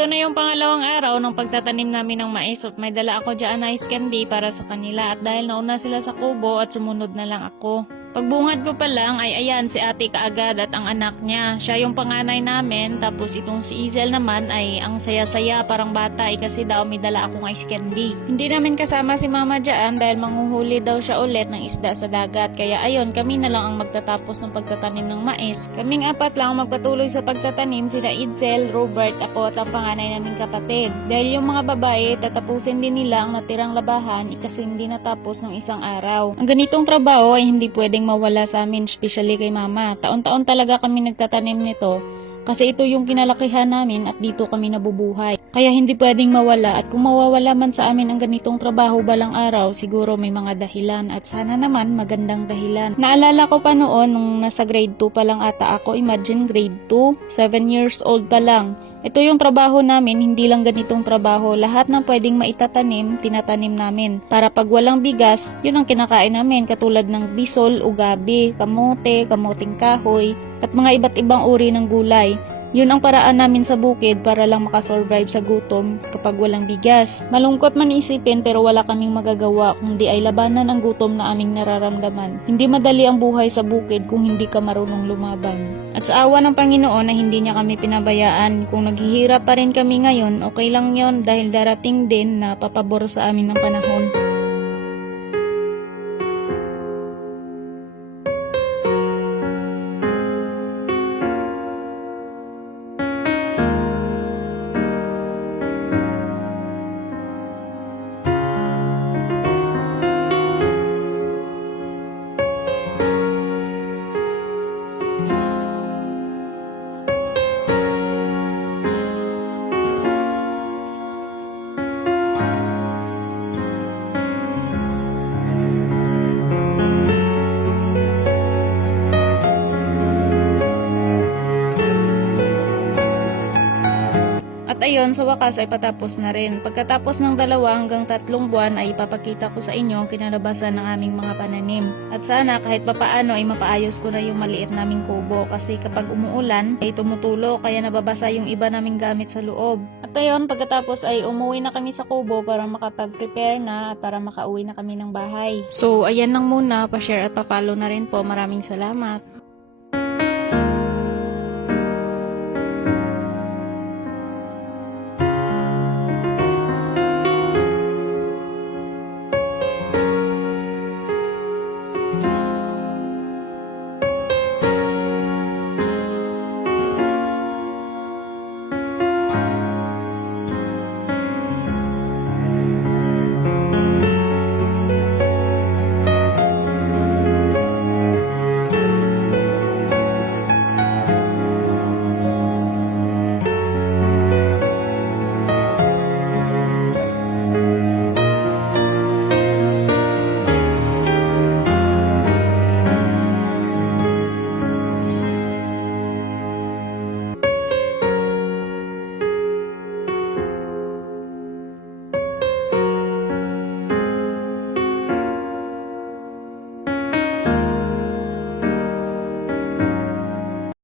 Ito na yung pangalawang araw ng pagtatanim namin ng mais at may dala ako dyan na ice candy para sa kanila at dahil nauna sila sa kubo at sumunod na lang ako. Pagbungad ko pa lang ay ayan si ate kaagad at ang anak niya. Siya yung panganay namin tapos itong si Izel naman ay ang saya-saya parang bata kasi daw may dala akong ice candy. Hindi namin kasama si mama dyan dahil manghuhuli daw siya ulit ng isda sa dagat. Kaya ayun kami na lang ang magtatapos ng pagtatanim ng mais. Kaming apat lang ang magpatuloy sa pagtatanim sila Izel, Robert, ako at ang panganay naming kapatid. Dahil yung mga babae tatapusin din nila ang natirang labahan kasi hindi natapos ng isang araw. Ang ganitong trabaho ay hindi pwedeng mawala sa amin, especially kay mama. Taon-taon talaga kami nagtatanim nito kasi ito yung kinalakihan namin at dito kami nabubuhay. Kaya hindi pwedeng mawala at kung mawawala man sa amin ang ganitong trabaho balang araw, siguro may mga dahilan at sana naman magandang dahilan. Naalala ko pa noon nung nasa grade 2 pa lang ata ako, imagine grade 2, 7 years old pa lang. Ito yung trabaho namin, hindi lang ganitong trabaho. Lahat ng pwedeng maitatanim, tinatanim namin. Para pag walang bigas, yun ang kinakain namin katulad ng bisol, ugabi, kamote, kamuting kahoy, at mga iba't ibang uri ng gulay. Yun ang paraan namin sa bukid para lang makasurvive sa gutom kapag walang bigas. Malungkot man isipin pero wala kaming magagawa kundi ay labanan ang gutom na aming nararamdaman. Hindi madali ang buhay sa bukid kung hindi ka marunong lumaban. At sa awa ng Panginoon na hindi niya kami pinabayaan, kung naghihirap pa rin kami ngayon, okay lang yon dahil darating din na papabor sa amin ng panahon. At ayun, sa wakas ay patapos na rin. Pagkatapos ng 2 hanggang 3 buwan ay ipapakita ko sa inyo ang kinalabasan ng aming mga pananim. At sana kahit papaano ay mapaayos ko na yung maliit naming kubo kasi kapag umuulan ay tumutulo kaya nababasa yung iba naming gamit sa loob. At ayun, pagkatapos ay umuwi na kami sa kubo para makapag-prepare na at para makauwi na kami ng bahay. So ayan lang muna, pa-share at pa-follow na rin po. Maraming salamat.